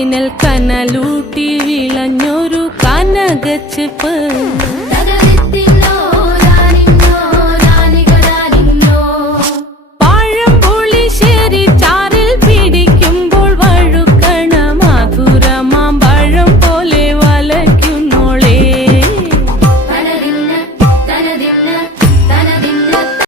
വേനൽ കനലൂട്ടി വിളഞ്ഞൊരു കനകച്ചെപ്പ് പഴം പൊളിശേ